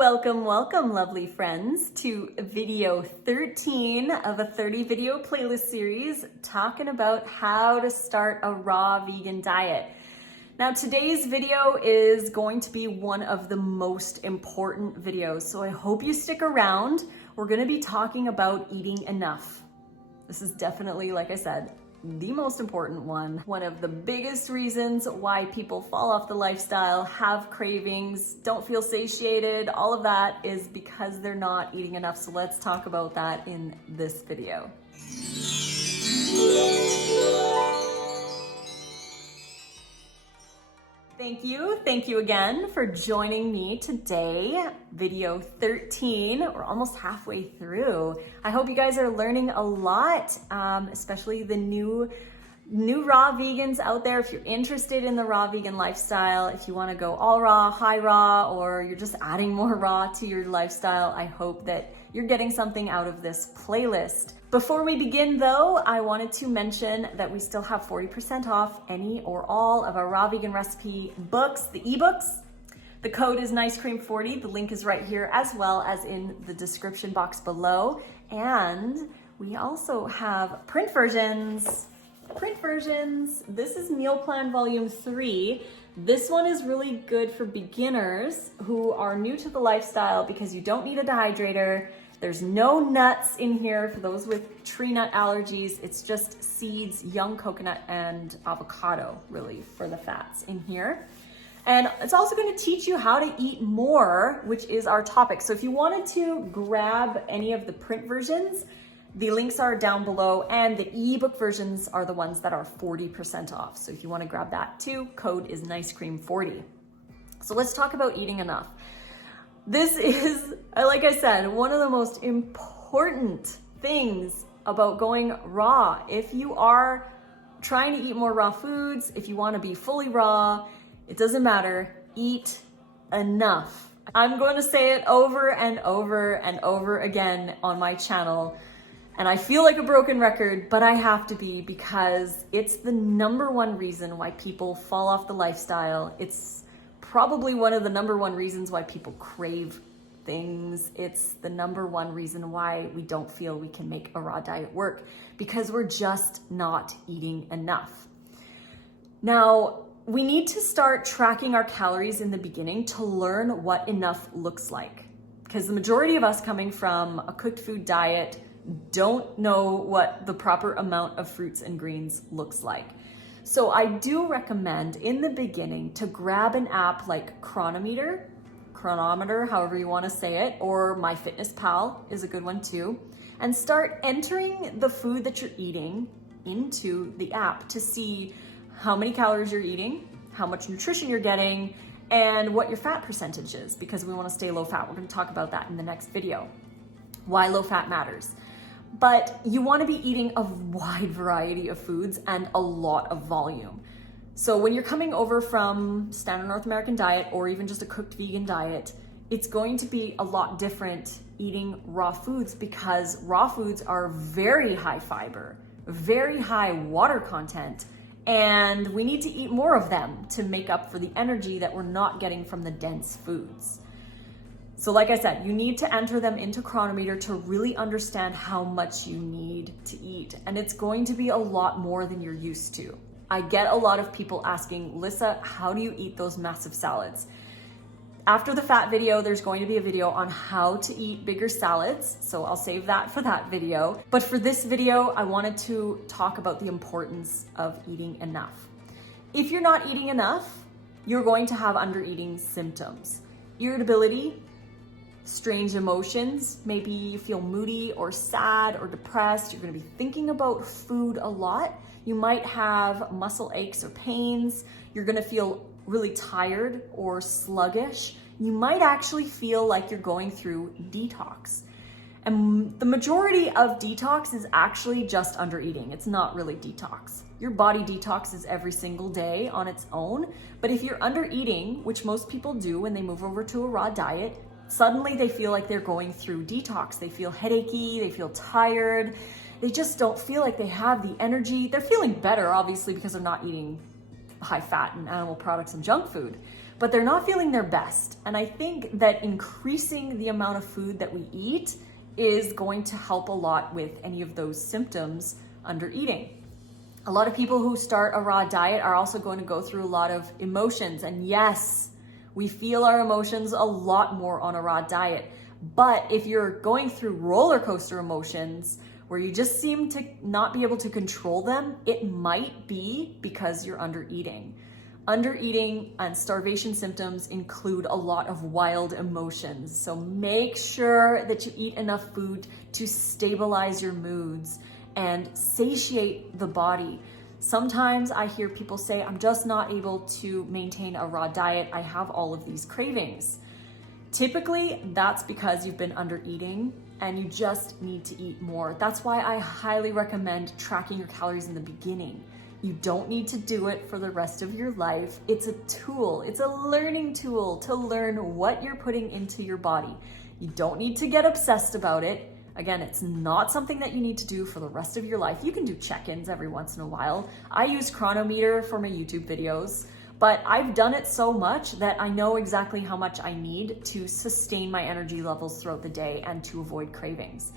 Welcome, welcome, lovely friends, to video 13 of a 30 video playlist series talking about how to start a raw vegan diet. Now, today's video is going to be one of the most important videos, so I hope you stick around. We're going to be talking about eating enough. This is definitely, like I said, the most important one. One of the biggest reasons why people fall off the lifestyle, have cravings, don't feel satiated, all of that is because they're not eating enough. So let's talk about that in this video. Thank you again for joining me today. Video 13, we're almost halfway through. I hope you guys are learning a lot, especially the new raw vegans out there. If you're interested in the raw vegan lifestyle, if you want to go all raw, high raw, or you're just adding more raw to your lifestyle, I hope that you're getting something out of this playlist. Before we begin though, I wanted to mention that we still have 40% off any or all of our raw vegan recipe books, the ebooks. The code is NiceCream40. The link is right here as well as in the description box below. And we also have print versions. This is Meal Plan Volume 3. This one is really good for beginners who are new to the lifestyle because you don't need a dehydrator. There's no nuts in here for those with tree nut allergies. It's just seeds, young coconut, and avocado, really, for the fats in here. And it's also going to teach you how to eat more, which is our topic. So if you wanted to grab any of the print versions, the links are down below, and the ebook versions are the ones that are 40% off. So if you want to grab that too, code is NiceCream40. So let's talk about eating enough. This is, like I said, one of the most important things about going raw. If you are trying to eat more raw foods, if you want to be fully raw, it doesn't matter, eat enough. I'm going to say it over and over and over again on my channel, and I feel like a broken record, but I have to be, because it's the number one reason why people fall off the lifestyle. It's probably one of the number one reasons why people crave things. It's the number one reason why we don't feel we can make a raw diet work, because we're just not eating enough. Now, we need to start tracking our calories in the beginning to learn what enough looks like, because the majority of us coming from a cooked food diet don't know what the proper amount of fruits and greens looks like. So I do recommend in the beginning to grab an app like Chronometer, however you want to say it, or MyFitnessPal is a good one too, and start entering the food that you're eating into the app to see how many calories you're eating, how much nutrition you're getting, and what your fat percentage is, because we want to stay low fat. We're going to talk about that in the next video, why low fat matters. But you want to be eating a wide variety of foods and a lot of volume. So when you're coming over from standard North American diet or even just a cooked vegan diet, it's going to be a lot different eating raw foods, because raw foods are very high fiber, very high water content, and we need to eat more of them to make up for the energy that we're not getting from the dense foods. So like I said, you need to enter them into Chronometer to really understand how much you need to eat. And it's going to be a lot more than you're used to. I get a lot of people asking, Lissa, how do you eat those massive salads? After the fat video, there's going to be a video on how to eat bigger salads. So I'll save that for that video. But for this video, I wanted to talk about the importance of eating enough. If you're not eating enough, you're going to have undereating symptoms. Irritability, strange emotions, maybe you feel moody or sad or depressed. You're going to be thinking about food a lot. You might have muscle aches or pains. You're going to feel really tired or sluggish. You might actually feel like you're going through detox. And the majority of detox is actually just undereating. It's not really detox. Your body detoxes every single day on its own. But if you're undereating, which most people do when they move over to a raw diet, suddenly they feel like they're going through detox. They feel headachy, they feel tired. They just don't feel like they have the energy. They're feeling better, obviously, because they're not eating high fat and animal products and junk food. but they're not feeling their best. And I think that increasing the amount of food that we eat is going to help a lot with any of those symptoms under eating. A lot of people who start a raw diet are also going to go through a lot of emotions. And yes, we feel our emotions a lot more on a raw diet. But if you're going through roller coaster emotions where you just seem to not be able to control them, it might be because you're under eating. Under eating and starvation symptoms include a lot of wild emotions. So make sure that you eat enough food to stabilize your moods and satiate the body. Sometimes I hear people say, I'm just not able to maintain a raw diet. I have all of these cravings. Typically, that's because you've been under eating and you just need to eat more. That's why I highly recommend tracking your calories in the beginning. You don't need to do it for the rest of your life. It's a tool, it's a learning tool to learn what you're putting into your body. You don't need to get obsessed about it. Again, it's not something that you need to do for the rest of your life. You can do check-ins every once in a while. I use Chronometer for my YouTube videos, but I've done it so much that I know exactly how much I need to sustain my energy levels throughout the day and to avoid cravings.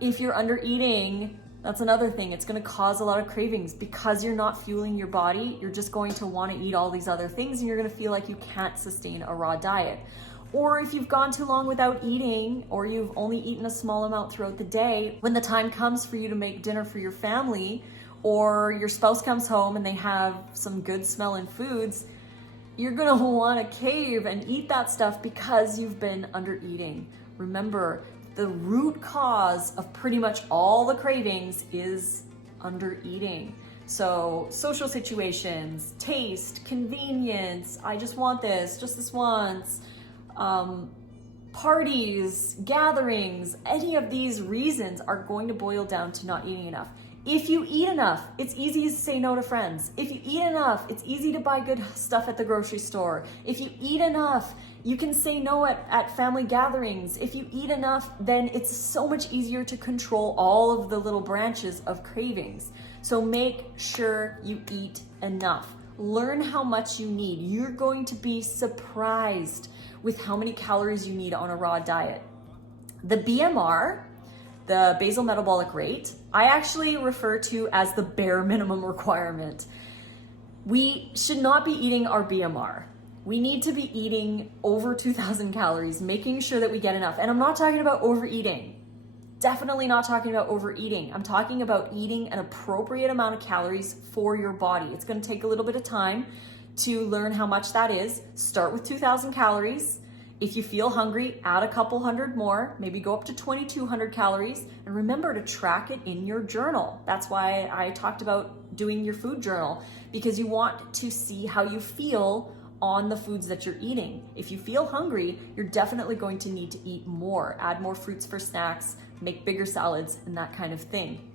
If you're under eating, that's another thing. It's going to cause a lot of cravings because you're not fueling your body. You're just going to want to eat all these other things and you're going to feel like you can't sustain a raw diet. Or if you've gone too long without eating, or you've only eaten a small amount throughout the day, when the time comes for you to make dinner for your family, or your spouse comes home and they have some good smelling foods, you're gonna want to cave and eat that stuff because you've been under eating. Remember, the root cause of pretty much all the cravings is under eating. So social situations, taste, convenience, I just want this, just this once, parties, gatherings, any of these reasons are going to boil down to not eating enough. If you eat enough, it's easy to say no to friends. If you eat enough, it's easy to buy good stuff at the grocery store. If you eat enough, you can say no at family gatherings. If you eat enough, then it's so much easier to control all of the little branches of cravings. So make sure you eat enough. Learn how much you need. You're going to be surprised with how many calories you need on a raw diet. The BMR, the basal metabolic rate, I actually refer to as the bare minimum requirement. We should not be eating our BMR. We need to be eating over 2,000 calories, making sure that we get enough. And I'm not talking about overeating. Definitely not talking about overeating. I'm talking about eating an appropriate amount of calories for your body. It's going to take a little bit of time to learn how much that is. Start with 2,000 calories. If you feel hungry, add a couple hundred more, maybe go up to 2,200 calories. And remember to track it in your journal. That's why I talked about doing your food journal, because you want to see how you feel on the foods that you're eating. If you feel hungry, you're definitely going to need to eat more, add more fruits for snacks, make bigger salads, and that kind of thing.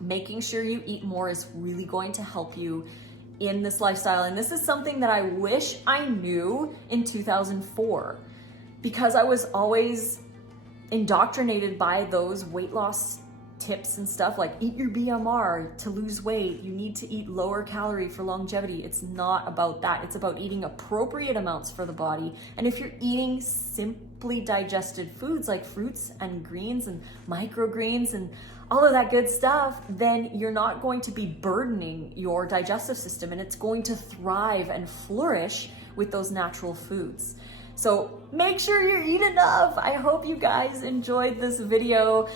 Making sure you eat more is really going to help you in this lifestyle. And this is something that I wish I knew in 2004, because I was always indoctrinated by those weight loss tips and stuff like eat your BMR to lose weight. You need to eat lower calorie for longevity. It's not about that. It's about eating appropriate amounts for the body. And if you're eating simply digested foods like fruits and greens and microgreens and all of that good stuff, then you're not going to be burdening your digestive system, and it's going to thrive and flourish with those natural foods. So make sure you eat enough. I hope you guys enjoyed this video.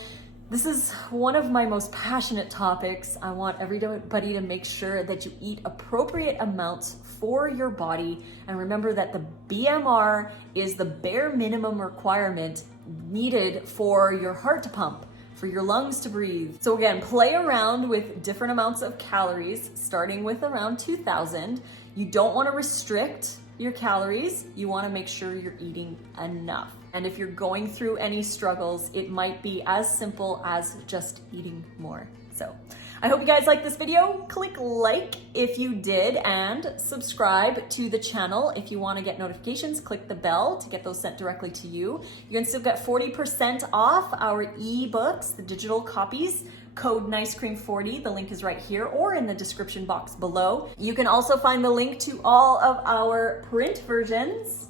This is one of my most passionate topics. I want everybody to make sure that you eat appropriate amounts for your body. And remember that the BMR is the bare minimum requirement needed for your heart to pump, for your lungs to breathe. So again, play around with different amounts of calories, starting with around 2,000. You don't want to restrict your calories. You want to make sure you're eating enough. And if you're going through any struggles, it might be as simple as just eating more. So I hope you guys liked this video. Click like if you did, and subscribe to the channel. If you want to get notifications, click the bell to get those sent directly to you. You can still get 40% off our ebooks, the digital copies, code NICECREAM40. The link is right here or in the description box below. You can also find the link to all of our print versions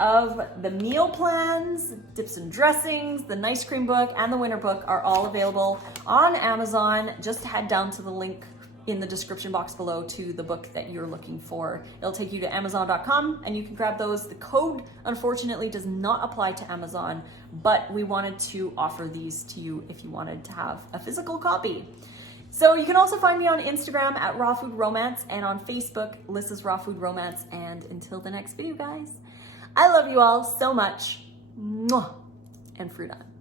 of the meal plans, dips and dressings, the Nice Cream book, and the winter book are all available on Amazon. Just head down to the link in the description box below to the book that you're looking for. It'll take you to Amazon.com and you can grab those. The code, unfortunately, does not apply to Amazon, but we wanted to offer these to you if you wanted to have a physical copy. So you can also find me on Instagram at Raw Food Romance and on Facebook, Lissa's Raw Food Romance. And until the next video, guys, I love you all so much. Mwah! And fruit on.